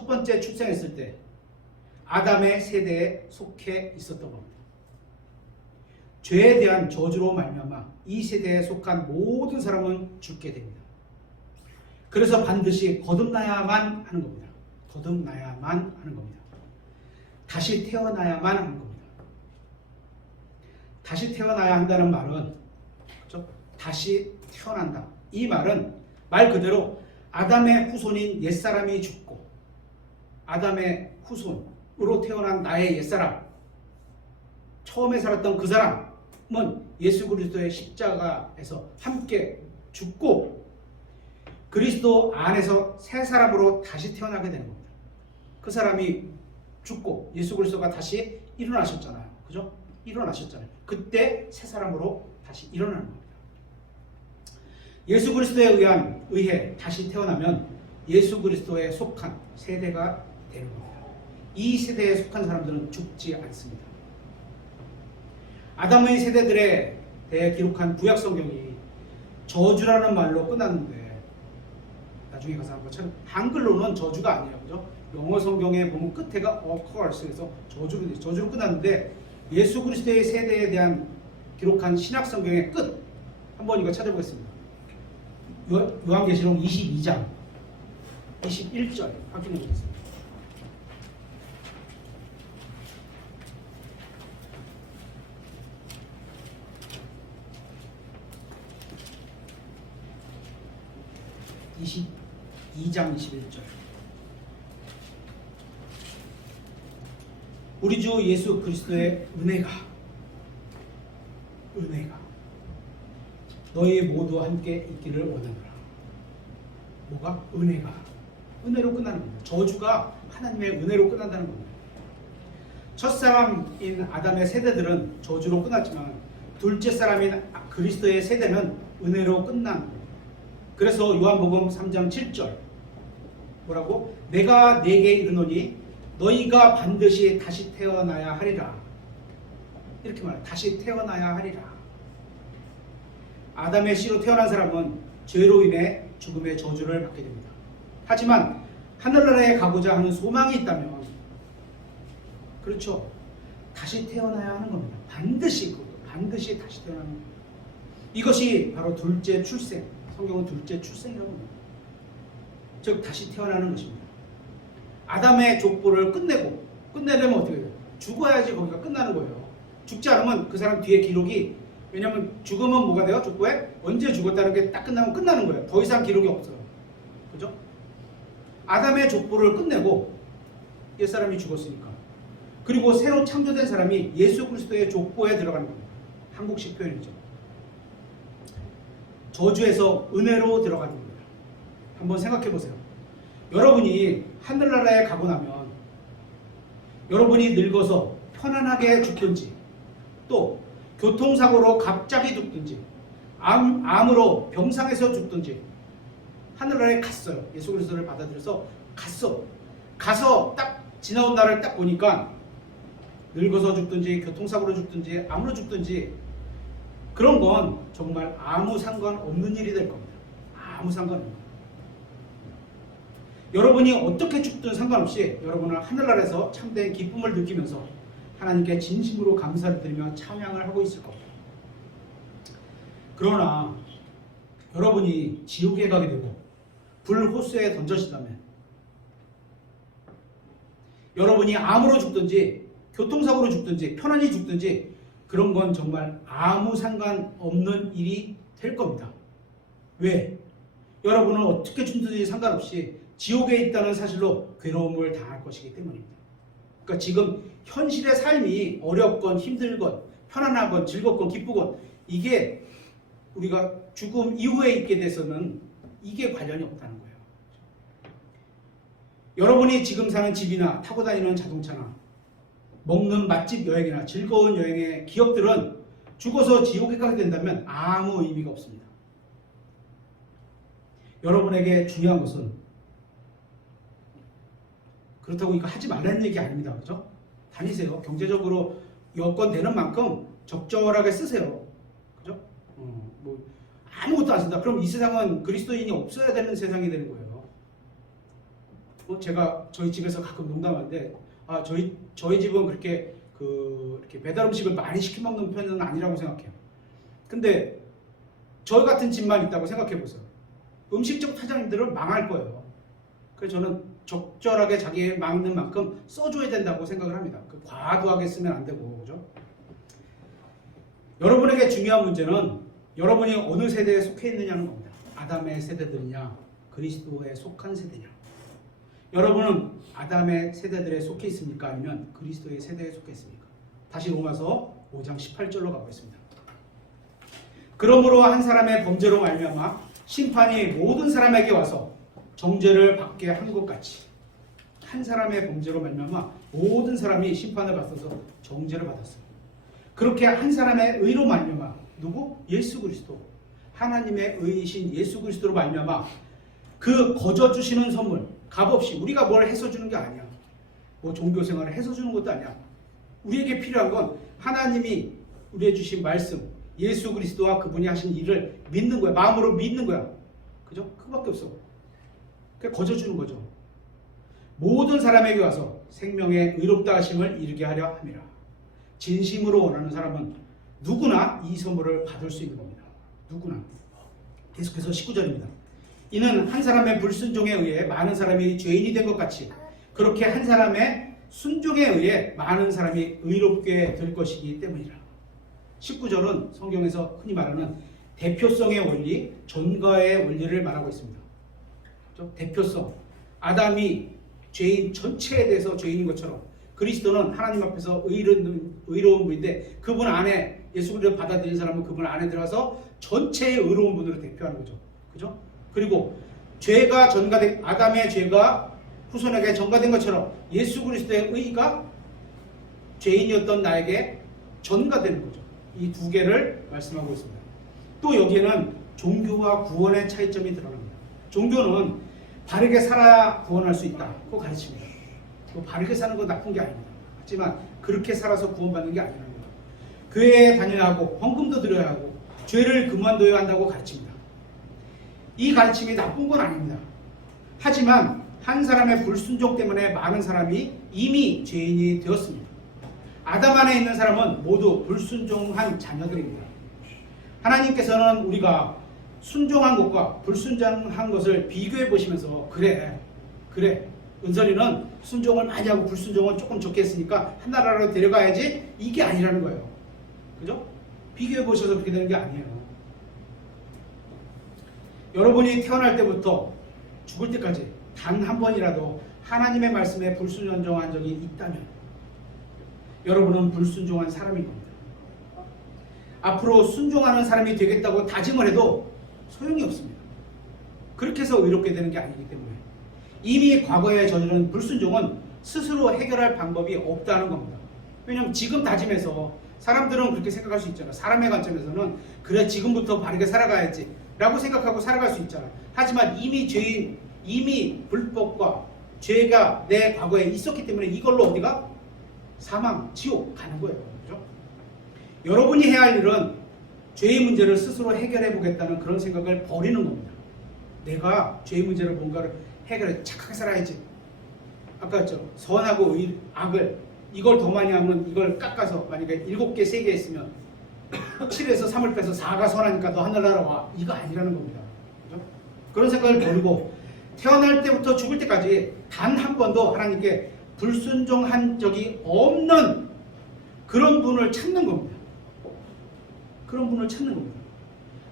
번째 출생했을 때 아담의 세대에 속해 있었던 겁니다. 죄에 대한 저주로 말미암아 이 세대에 속한 모든 사람은 죽게 됩니다. 그래서 반드시 거듭나야만 하는 겁니다. 거듭나야만 하는 겁니다. 다시 태어나야만 하는 겁니다. 다시 태어나야 한다는 말은 그렇죠? 다시 태어난다. 이 말은 말 그대로 아담의 후손인 옛사람이 죽고 아담의 후손으로 태어난 나의 옛사람, 처음에 살았던 그 사람은 예수 그리스도의 십자가에서 함께 죽고 그리스도 안에서 새 사람으로 다시 태어나게 되는 겁니다. 그 사람이 죽고 예수 그리스도가 다시 일어나셨잖아요. 그죠? 일어나셨잖아요. 그때 새 사람으로 다시 일어나는 겁니다. 예수 그리스도에 의해 다시 태어나면 예수 그리스도에 속한 세대가 되는 겁니다. 이 세대에 속한 사람들은 죽지 않습니다. 아담의 세대들에 대해 기록한 구약 성경이 저주라는 말로 끝났는데 나중에 가서 한번 참 한글로는 저주가 아니에요. 그죠? 영어 성경에 보면 끝에가 curse에서 저주로 끝났는데 예수 그리스도의 세대에 대한 기록한 신약 성경의 끝 한번 이거 찾아보겠습니다. 요한계시록 22장 21절 확인해 보겠습니다. 22장 21절. 우리 주 예수 그리스도의 은혜가 너희 모두와 함께 있기를 원하노라. 뭐가? 은혜가. 은혜로 끝나는 겁니다. 저주가 하나님의 은혜로 끝난다는 겁니다. 첫사람인 아담의 세대들은 저주로 끝났지만 둘째 사람인 그리스도의 세대는 은혜로 끝난 겁니다. 그래서 요한복음 3장 7절 뭐라고? 내가 네게 이르노니 너희가 반드시 다시 태어나야 하리라. 이렇게 말해요. 다시 태어나야 하리라. 아담의 씨로 태어난 사람은 죄로 인해 죽음의 저주를 받게 됩니다. 하지만 하늘나라에 가고자 하는 소망이 있다면 그렇죠. 다시 태어나야 하는 겁니다. 반드시 다시 태어나는 겁니다. 이것이 바로 둘째 출생. 성경은 둘째 출생이라고 합니다. 즉 다시 태어나는 것입니다. 아담의 족보를 끝내려면 어떻게 돼요? 죽어야지 거기가 끝나는 거예요. 죽지 않으면 그 사람 뒤에 기록이, 왜냐하면 죽으면 뭐가 돼요? 족보에 언제 죽었다는 게 딱 끝나면 끝나는 거예요. 더 이상 기록이 없어요. 그죠? 아담의 족보를 끝내고 옛사람이 죽었으니까. 그리고 새로 창조된 사람이 예수 그리스도의 족보에 들어가는 겁니다. 한국식 표현이죠. 저주에서 은혜로 들어가는 겁니다. 한번 생각해 보세요. 여러분이 하늘나라에 가고 나면 여러분이 늙어서 편안하게 죽든지, 또 교통사고로 갑자기 죽든지, 암으로 병상에서 죽든지, 하늘나라에 갔어요. 예수 그리스도를 받아들여서 가서 딱 지나온 날을 딱 보니까 늙어서 죽든지 교통사고로 죽든지 암으로 죽든지 그런 건 정말 아무 상관없는 일이 될 겁니다. 아무 상관없는 겁니다. 여러분이 어떻게 죽든 상관없이 여러분은 하늘나라에서 참된 기쁨을 느끼면서 하나님께 진심으로 감사를 드리며 찬양을 하고 있을 겁니다. 그러나 여러분이 지옥에 가게 되고 불호수에 던져지다면, 여러분이 암으로 죽든지 교통사고로 죽든지 편안히 죽든지 그런 건 정말 아무 상관없는 일이 될 겁니다. 왜? 여러분은 어떻게 죽든지 상관없이 지옥에 있다는 사실로 괴로움을 당할 것이기 때문입니다. 그러니까 지금 현실의 삶이 어렵건 힘들건 편안하건 즐겁건 기쁘건 이게 우리가 죽음 이후에 있게 돼서는 이게 관련이 없다는 거예요. 여러분이 지금 사는 집이나 타고 다니는 자동차나 먹는 맛집 여행이나 즐거운 여행의 기억들은 죽어서 지옥에 가게 된다면 아무 의미가 없습니다. 여러분에게 중요한 것은, 그렇다고 이거 하지 말라는 얘기 아닙니다. 그죠? 다니세요. 경제적으로 여건 되는 만큼 적절하게 쓰세요. 그죠? 뭐 아무것도 안 쓴다. 그럼 이 세상은 그리스도인이 없어야 되는 세상이 되는 거예요. 제가 저희 집에서 가끔 농담하는데, 저희 집은 그렇게 이렇게 배달 음식을 많이 시켜 먹는 편은 아니라고 생각해요. 근데 저희 같은 집만 있다고 생각해 보세요. 음식점 사장님들은 망할 거예요. 그래서 저는 적절하게 자기의 망는 만큼 써줘야 된다고 생각을 합니다. 과도하게 쓰면 안 되고, 그죠? 여러분에게 중요한 문제는 여러분이 어느 세대에 속해 있느냐는 겁니다. 아담의 세대들이냐, 그리스도에 속한 세대냐. 여러분은 아담의 세대들에 속해 있습니까? 아니면 그리스도의 세대에 속해 있습니까? 다시 로마서 5장 18절로 가보겠습니다. 그러므로 한 사람의 범죄로 말미암아 심판이 모든 사람에게 와서 정죄를 받게 한 것 같이, 한 사람의 범죄로 말미암아 모든 사람이 심판을 받아서 정죄를 받았어요. 그렇게 한 사람의 의로 말미암아, 누구? 예수 그리스도, 하나님의 의이신 예수 그리스도로 말미암아 그 거저 주시는 선물, 값없이 우리가 뭘 해서 주는 게 아니야. 뭐 종교생활을 해서 주는 것도 아니야. 우리에게 필요한 건 하나님이 우리에게 주신 말씀, 예수 그리스도와 그분이 하신 일을 믿는 거야. 마음으로 믿는 거야. 그죠? 그거밖에 없어. 그냥 거저 주는 거죠. 모든 사람에게 와서 생명의 의롭다 하심을 이루게 하려 함이라. 진심으로 원하는 사람은 누구나 이 선물을 받을 수 있는 겁니다. 누구나. 계속해서 19절입니다. 이는 한 사람의 불순종에 의해 많은 사람이 죄인이 된 것 같이 그렇게 한 사람의 순종에 의해 많은 사람이 의롭게 될 것이기 때문이라. 19절은 성경에서 흔히 말하는 대표성의 원리, 전가의 원리를 말하고 있습니다. 그렇죠? 대표성. 아담이 죄인 전체에 대해서 죄인인 것처럼 그리스도는 하나님 앞에서 의로운 분인데 그분 안에 예수 그리스도를 받아들인 사람은 그분 안에 들어가서 전체의 의로운 분으로 대표하는 거죠. 그죠? 그리고 죄가 전가된 아담의 죄가 후손에게 전가된 것처럼 예수 그리스도의 의가 죄인이었던 나에게 전가되는 거죠. 이 두 개를 말씀하고 있습니다. 또 여기에는 종교와 구원의 차이점이 드러납니다. 종교는 바르게 살아야 구원할 수 있다. 그거 가르칩니다. 바르게 사는 건 나쁜 게 아닙니다. 하지만 그렇게 살아서 구원받는 게 아니라는 거예요. 교회에 다녀야 하고 헌금도 드려야 하고 죄를 그만둬야 한다고 가르칩니다. 이 가르침이 나쁜 건 아닙니다. 하지만 한 사람의 불순종 때문에 많은 사람이 이미 죄인이 되었습니다. 아담 안에 있는 사람은 모두 불순종한 자녀들입니다. 하나님께서는 우리가 순종한 것과 불순종한 것을 비교해 보시면서 그래 은설이는 순종을 많이 하고 불순종은 조금 적게 했으니까 하나라로 데려가야지 이게 아니라는 거예요. 그죠? 비교해 보셔서 그렇게 되는 게 아니에요. 여러분이 태어날 때부터 죽을 때까지 단 한 번이라도 하나님의 말씀에 불순종한 적이 있다면 여러분은 불순종한 사람인 겁니다. 앞으로 순종하는 사람이 되겠다고 다짐을 해도 소용이 없습니다. 그렇게 해서 의롭게 되는 게 아니기 때문에 이미 과거에 저지른 불순종은 스스로 해결할 방법이 없다는 겁니다. 왜냐하면 지금 다짐해서 사람들은 그렇게 생각할 수 있잖아. 사람의 관점에서는 그래 지금부터 바르게 살아가야지 라고 생각하고 살아갈 수 있잖아. 하지만 이미 죄인, 이미 불법과 죄가 내 과거에 있었기 때문에 이걸로 어디가? 사망, 지옥 가는 거예요. 그렇죠? 여러분이 해야 할 일은 죄의 문제를 스스로 해결해 보겠다는 그런 생각을 버리는 겁니다. 내가 죄의 문제를 뭔가를 해결해 착하게 살아야지. 아까 했죠. 선하고 악을 이걸 더 많이 하면 이걸 깎아서 만약에 7개, 3개 했으면 7에서 3을 빼서 4가 선하니까 너 하늘나라 와. 이거 아니라는 겁니다. 그렇죠? 그런 생각을 버리고 태어날 때부터 죽을 때까지 단 한 번도 하나님께 불순종한 적이 없는 그런 분을 찾는 겁니다. 그런 분을 찾는 겁니다.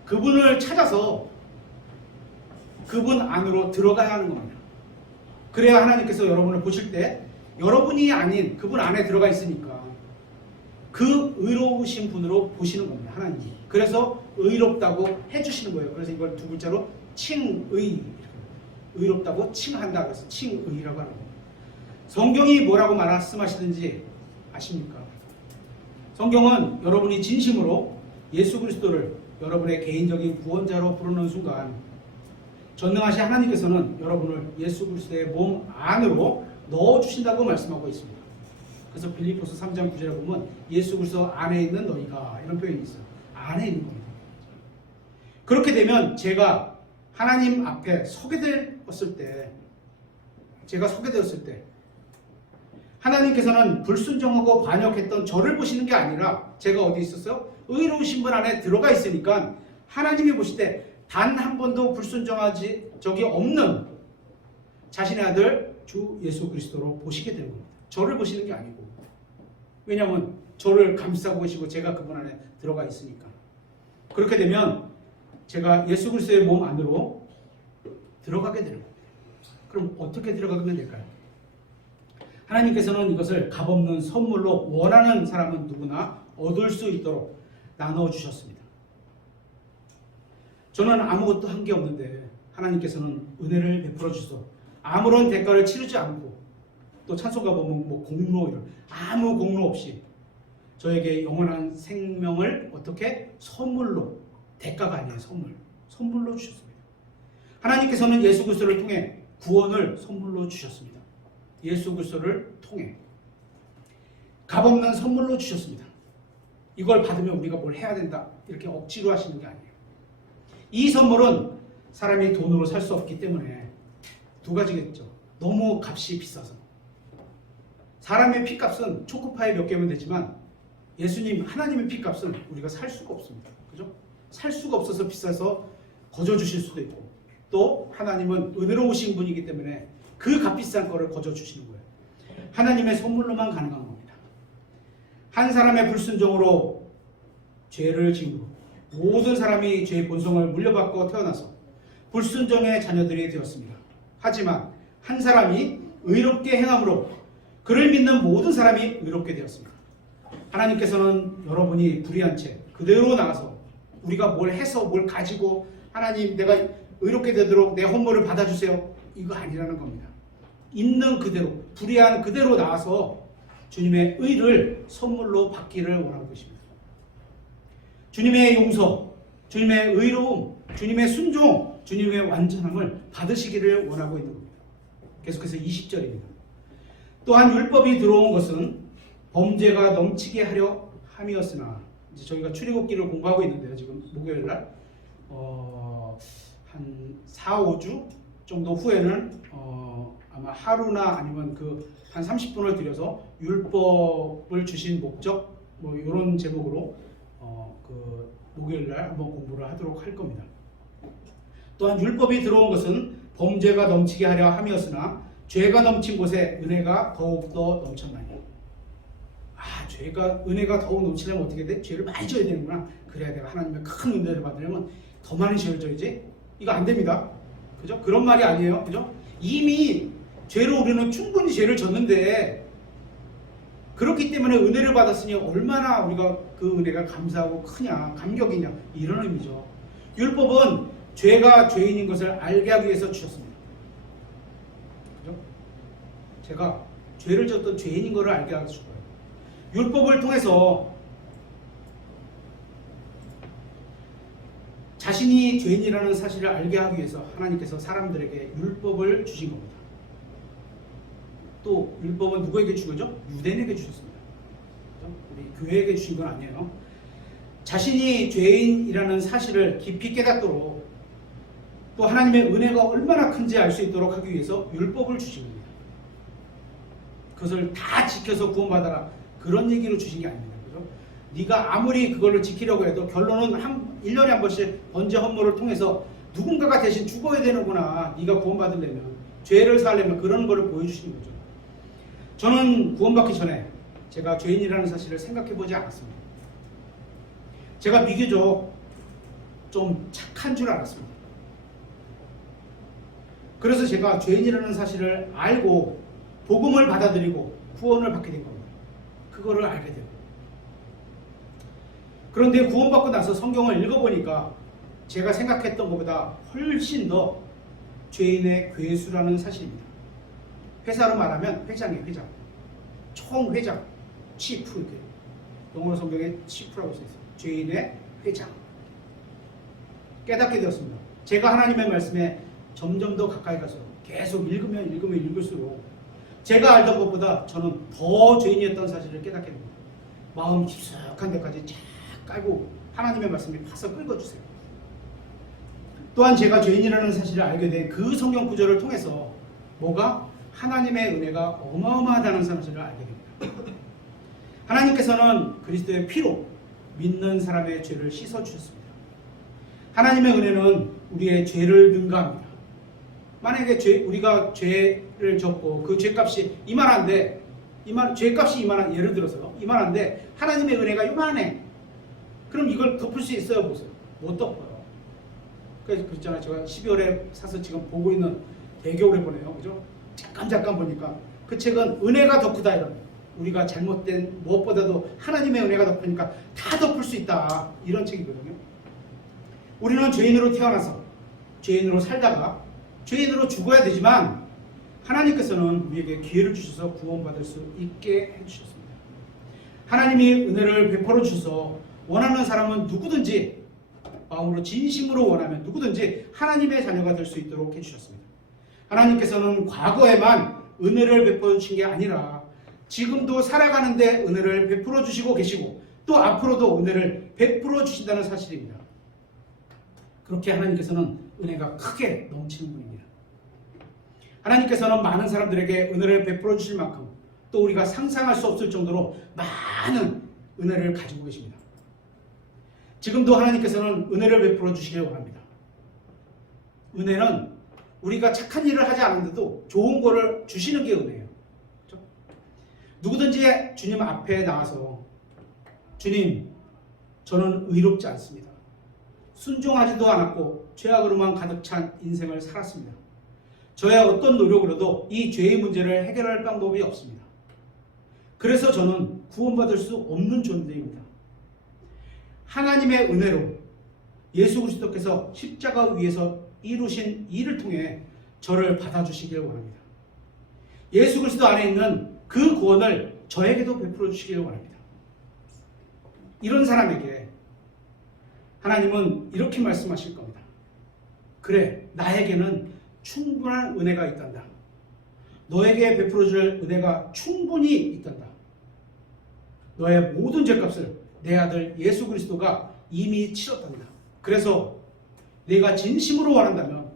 그분을 찾아서 그분 안으로 들어가야 하는 겁니다. 그래야 하나님께서 여러분을 보실 때 여러분이 아닌 그분 안에 들어가 있으니까 그 의로우신 분으로 보시는 겁니다. 하나님이. 그래서 의롭다고 해주시는 거예요. 그래서 이걸 두 글자로 칭의, 의롭다고 칭한다. 그래서 칭의라고 하는 겁니다. 성경이 뭐라고 말씀하시는지 아십니까? 성경은 여러분이 진심으로 예수 그리스도를 여러분의 개인적인 구원자로 부르는 순간 전능하신 하나님께서는 여러분을 예수 그리스도의 몸 안으로 넣어주신다고 말씀하고 있습니다. 그래서 빌립보서 3장 9절에 보면 예수 그리스도 안에 있는 너희가 이런 표현이 있어요. 안에 있는 겁니다. 그렇게 되면 제가 하나님 앞에 서게 되었을 때 하나님께서는 불순종하고 반역했던 저를 보시는 게 아니라 제가 어디 있었어요? 의로우신 분 안에 들어가 있으니까 하나님이 보실 때 단 한 번도 불순종하지 적이 없는 자신의 아들 주 예수 그리스도로 보시게 되는 겁니다. 저를 보시는 게 아니고. 왜냐하면 저를 감싸고 계시고 제가 그분 안에 들어가 있으니까. 그렇게 되면 제가 예수 그리스도의 몸 안으로 들어가게 되는 겁니다. 그럼 어떻게 들어가면 될까요? 하나님께서는 이것을 값없는 선물로 원하는 사람은 누구나 얻을 수 있도록 나눠주셨습니다. 저는 아무것도 한 게 없는데 하나님께서는 은혜를 베풀어 주셔서 아무런 대가를 치르지 않고 또 찬송가 보면 뭐 공로 이런 아무 공로 없이 저에게 영원한 생명을 어떻게 선물로 대가가 아니에요. 선물로 주셨습니다. 하나님께서는 예수 그리스도를 통해 구원을 선물로 주셨습니다. 예수 그리스도를 통해 값없는 선물로 주셨습니다. 이걸 받으면 우리가 뭘 해야 된다 이렇게 억지로 하시는 게 아니에요. 이 선물은 사람이 돈으로 살 수 없기 때문에 두 가지겠죠. 너무 값이 비싸서 사람의 피값은 초코파이 몇 개면 되지만 예수님 하나님의 피값은 우리가 살 수가 없습니다. 그죠? 살 수가 없어서 비싸서 거저 주실 수도 있고 또 하나님은 은혜로우신 분이기 때문에 그 값비싼 거를 거저 주시는 거예요. 하나님의 선물로만 가능한 겁니다. 한 사람의 불순종으로 죄를 지음으로 모든 사람이 죄의 본성을 물려받고 태어나서 불순종의 자녀들이 되었습니다. 하지만 한 사람이 의롭게 행함으로 그를 믿는 모든 사람이 의롭게 되었습니다. 하나님께서는 여러분이 불의한 채 그대로 나가서 우리가 뭘 해서 뭘 가지고 하나님 내가 의롭게 되도록 내 헌물을 받아주세요. 이거 아니라는 겁니다. 있는 그대로 불의한 그대로 나와서 주님의 의를 선물로 받기를 원하고 계십니다. 주님의 용서, 주님의 의로움, 주님의 순종, 주님의 완전함을 받으시기를 원하고 있는 겁니다. 계속해서 20절입니다. 또한 율법이 들어온 것은 범죄가 넘치게 하려 함이었으나, 이제 저희가 출애굽기를 공부하고 있는데요. 지금 목요일날 한 4, 5주 정도 후에는 아마 하루나 아니면 한 30분을 들여서 율법을 주신 목적 뭐 이런 제목으로 목요일날 한번 공부를 하도록 할 겁니다. 또한 율법이 들어온 것은 범죄가 넘치게 하려 함이었으나 죄가 넘친 곳에 은혜가 더욱더 넘쳤나니. 은혜가 더욱 넘치려면 어떻게 돼? 죄를 많이 져야 되는구나. 그래야 내가 하나님의 큰 은혜를 받으려면 더 많이 죄를 져야지. 이거 안 됩니다. 그죠? 그런 말이 아니에요. 그죠? 이미 죄로 우리는 충분히 죄를 졌는데, 그렇기 때문에 은혜를 받았으니 얼마나 우리가 그 은혜가 감사하고 크냐, 감격이냐, 이런 의미죠. 율법은 죄가 죄인인 것을 알게 하기 위해서 주셨습니다. 그죠? 제가 죄를 졌던 죄인인 것을 알게 하기 위해서 주고요. 율법을 통해서 자신이 죄인이라는 사실을 알게 하기 위해서 하나님께서 사람들에게 율법을 주신 겁니다. 또 율법은 누구에게 준 거죠? 유대인에게 주셨습니다. 우리 교회에게 주신 건 아니에요. 자신이 죄인이라는 사실을 깊이 깨닫도록, 또 하나님의 은혜가 얼마나 큰지 알 수 있도록 하기 위해서 율법을 주신 겁니다. 그것을 다 지켜서 구원받아라, 그런 얘기로 주신 게 아닙니다. 그죠? 네가 아무리 그거를 지키려고 해도 결론은 1년에 한 번씩 번제 헌물을 통해서 누군가가 대신 죽어야 되는구나. 네가 구원받으려면, 죄를 사하려면, 그런 거를 보여주시는 거죠. 저는 구원받기 전에 제가 죄인이라는 사실을 생각해보지 않았습니다. 제가 비교적 좀 착한 줄 알았습니다. 그래서 제가 죄인이라는 사실을 알고 복음을 받아들이고 구원을 받게 된 겁니다. 그거를 알게 되고. 그런데 구원받고 나서 성경을 읽어보니까 제가 생각했던 것보다 훨씬 더 죄인의 괴수라는 사실입니다. 회사로 말하면 회장이에요. 회장. 총회장. 치프. 이렇게. 영어 성경에 치프라고 써있어요. 죄인의 회장. 깨닫게 되었습니다. 제가 하나님의 말씀에 점점 더 가까이 가서 계속 읽으면 읽을수록 제가 알던 것보다 저는 더 죄인이었던 사실을 깨닫게 됩니다. 마음 깊숙한 데까지 쫙 깔고 하나님의 말씀이 파서 긁어주세요. 또한 제가 죄인이라는 사실을 알게 된 그 성경 구절을 통해서 뭐가? 하나님의 은혜가 어마어마하다는 사실을 알게 됩니다. 하나님께서는 그리스도의 피로 믿는 사람의 죄를 씻어주셨습니다. 하나님의 은혜는 우리의 죄를 능가합니다. 만약에 우리가 죄를 졌고 그 죄값이 이만한데, 죄값이 이만한, 예를 들어서 이만한데 하나님의 은혜가 요만해. 그럼 이걸 덮을 수 있어요? 보세요. 못 덮어요. 그래서 그랬잖아요. 제가 12월에 사서 지금 보고 있는, 되게 오래 보네요. 그죠? 잠깐 보니까 그 책은 은혜가 덮으다 이런, 우리가 잘못된 무엇보다도 하나님의 은혜가 덮으니까 다 덮을 수 있다, 이런 책이거든요. 우리는 죄인으로 태어나서 죄인으로 살다가 죄인으로 죽어야 되지만 하나님께서는 우리에게 기회를 주셔서 구원받을 수 있게 해주셨습니다. 하나님이 은혜를 베풀어 주셔서 원하는 사람은 누구든지 마음으로 진심으로 원하면 누구든지 하나님의 자녀가 될 수 있도록 해주셨습니다. 하나님께서는 과거에만 은혜를 베풀어 주신 게 아니라 지금도 살아가는데 은혜를 베풀어 주시고 계시고 또 앞으로도 은혜를 베풀어 주신다는 사실입니다. 그렇게 하나님께서는 은혜가 크게 넘치는 분입니다. 하나님께서는 많은 사람들에게 은혜를 베풀어 주실 만큼 또 우리가 상상할 수 없을 정도로 많은 은혜를 가지고 계십니다. 지금도 하나님께서는 은혜를 베풀어 주시길 원합니다. 은혜는 우리가 착한 일을 하지 않는데도 좋은 거를 주시는 게 은혜예요. 그렇죠? 누구든지 주님 앞에 나와서 주님, 저는 의롭지 않습니다. 순종하지도 않았고 죄악으로만 가득 찬 인생을 살았습니다. 저의 어떤 노력으로도 이 죄의 문제를 해결할 방법이 없습니다. 그래서 저는 구원받을 수 없는 존재입니다. 하나님의 은혜로 예수 그리스도께서 십자가 위에서 이루신 일을 통해 저를 받아주시길 원합니다. 예수 그리스도 안에 있는 그 구원을 저에게도 베풀어 주시길 원합니다. 이런 사람에게 하나님은 이렇게 말씀하실 겁니다. 그래, 나에게는 충분한 은혜가 있단다. 너에게 베풀어 줄 은혜가 충분히 있단다. 너의 모든 죄값을 내 아들 예수 그리스도가 이미 치렀단다. 그래서 내가 진심으로 원하면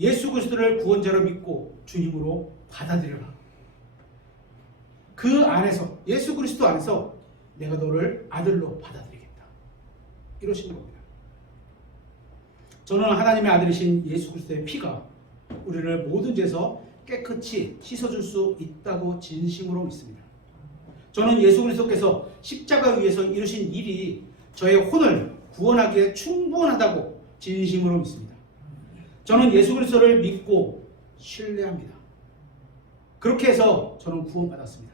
예수 그리스도를 구원자로 믿고 주님으로 받아들여라. 그 안에서, 예수 그리스도 안에서 내가 너를 아들로 받아들이겠다. 이러시는 겁니다. 저는 하나님의 아들이신 예수 그리스도의 피가 우리를 모든 죄에서 깨끗이 씻어줄 수 있다고 진심으로 믿습니다. 저는 예수 그리스도께서 십자가 위에서 이루신 일이 저의 혼을 구원하기에 충분하다고 진심으로 믿습니다. 저는 예수 그리스도를 믿고 신뢰합니다. 그렇게 해서 저는 구원받았습니다.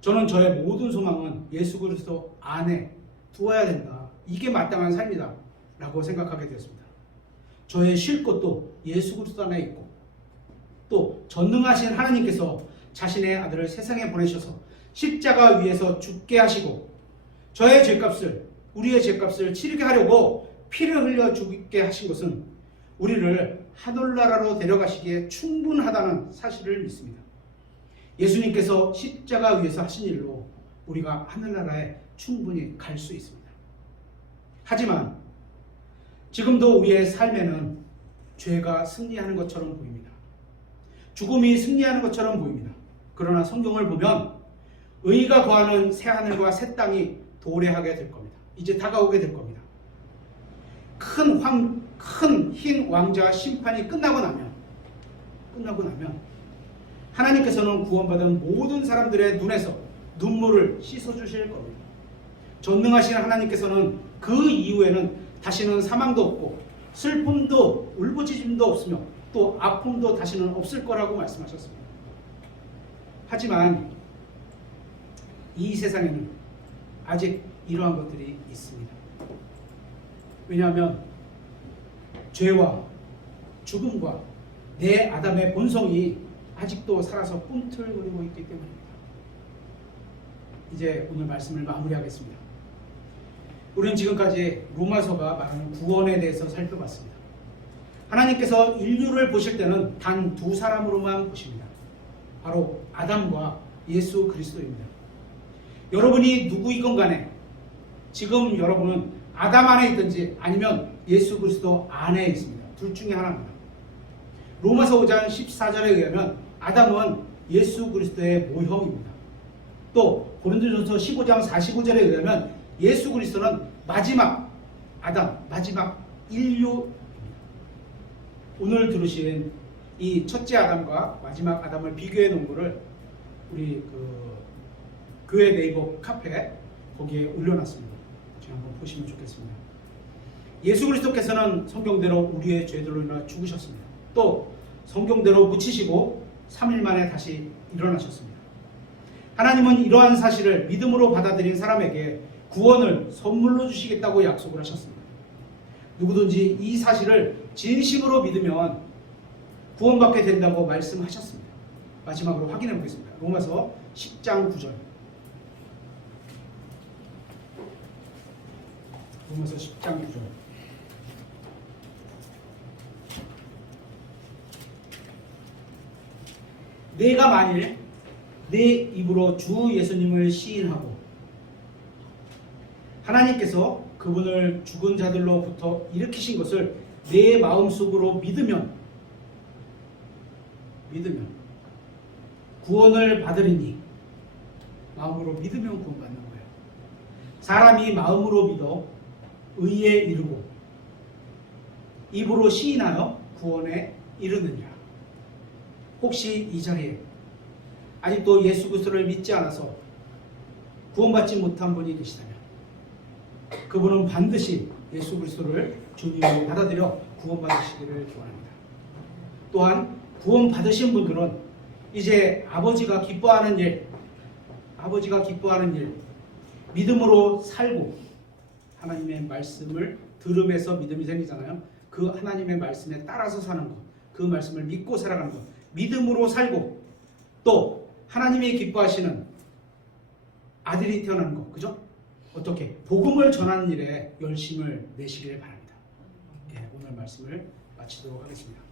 저는 저의 모든 소망은 예수 그리스도 안에 두어야 된다. 이게 마땅한 삶이다 라고 생각하게 되었습니다. 저의 쉴 곳도 예수 그리스도 안에 있고, 또 전능하신 하나님께서 자신의 아들을 세상에 보내셔서 십자가 위에서 죽게 하시고 저의 죄값을, 우리의 죄값을 치르게 하려고 피를 흘려 죽게 하신 것은 우리를 하늘나라로 데려가시기에 충분하다는 사실을 믿습니다. 예수님께서 십자가 위에서 하신 일로 우리가 하늘나라에 충분히 갈 수 있습니다. 하지만 지금도 우리의 삶에는 죄가 승리하는 것처럼 보입니다. 죽음이 승리하는 것처럼 보입니다. 그러나 성경을 보면 의가 거하는 새하늘과 새 땅이 도래하게 될 겁니다. 이제 다가오게 될 겁니다. 큰 흰 왕자 심판이 끝나고 나면 하나님께서는 구원받은 모든 사람들의 눈에서 눈물을 씻어주실 겁니다. 전능하신 하나님께서는 그 이후에는 다시는 사망도 없고 슬픔도 울부짖음도 없으며 또 아픔도 다시는 없을 거라고 말씀하셨습니다. 하지만 이 세상에는 아직 이러한 것들이 있습니다. 왜냐하면 죄와 죽음과 내 아담의 본성이 아직도 살아서 꿈틀거리고 있기 때문입니다. 이제 오늘 말씀을 마무리하겠습니다. 우리는 지금까지 로마서가 말하는 구원에 대해서 살펴봤습니다. 하나님께서 인류를 보실 때는 단 두 사람으로만 보십니다. 바로 아담과 예수 그리스도입니다. 여러분이 누구이건 간에 지금 여러분은 아담 안에 있든지 아니면 예수 그리스도 안에 있습니다. 둘 중에 하나입니다. 로마서 5장 14절에 의하면 아담은 예수 그리스도의 모형입니다. 또 고린도전서 15장 45절에 의하면 예수 그리스도는 마지막 아담, 마지막 인류입니다. 오늘 들으신 이 첫째 아담과 마지막 아담을 비교해 놓은 거를 우리 교회 네이버 카페 거기에 올려놨습니다. 지금 한번 보시면 좋겠습니다. 예수 그리스도께서는 성경대로 우리의 죄들로 인해 죽으셨습니다. 또 성경대로 묻히시고 3일 만에 다시 일어나셨습니다. 하나님은 이러한 사실을 믿음으로 받아들인 사람에게 구원을 선물로 주시겠다고 약속을 하셨습니다. 누구든지 이 사실을 진심으로 믿으면 구원받게 된다고 말씀하셨습니다. 마지막으로 확인해 보겠습니다. 로마서 10장 9절. 로마서 10장 9절. 내가 만일 내 입으로 주 예수님을 시인하고 하나님께서 그분을 죽은 자들로부터 일으키신 것을 내 마음속으로 믿으면 구원을 받으리니, 마음으로 믿으면 구원받는 거예요. 사람이 마음으로 믿어 의에 이르고 입으로 시인하여 구원에 이르느니라. 혹시 이 자리에 아직도 예수 그리스도를 믿지 않아서 구원받지 못한 분이 계시다면 그분은 반드시 예수 그리스도를 주님을 받아들여 구원받으시기를 기원합니다. 또한 구원받으신 분들은 이제 아버지가 기뻐하는 일, 믿음으로 살고 하나님의 말씀을 들으면서 믿음이 생기잖아요. 그 하나님의 말씀에 따라서 사는 것, 그 말씀을 믿고 살아가는 것, 믿음으로 살고 또 하나님이 기뻐하시는 아들이 태어나는 것, 그죠? 어떻게? 복음을 전하는 일에 열심을 내시길 바랍니다. 예, 오늘 말씀을 마치도록 하겠습니다.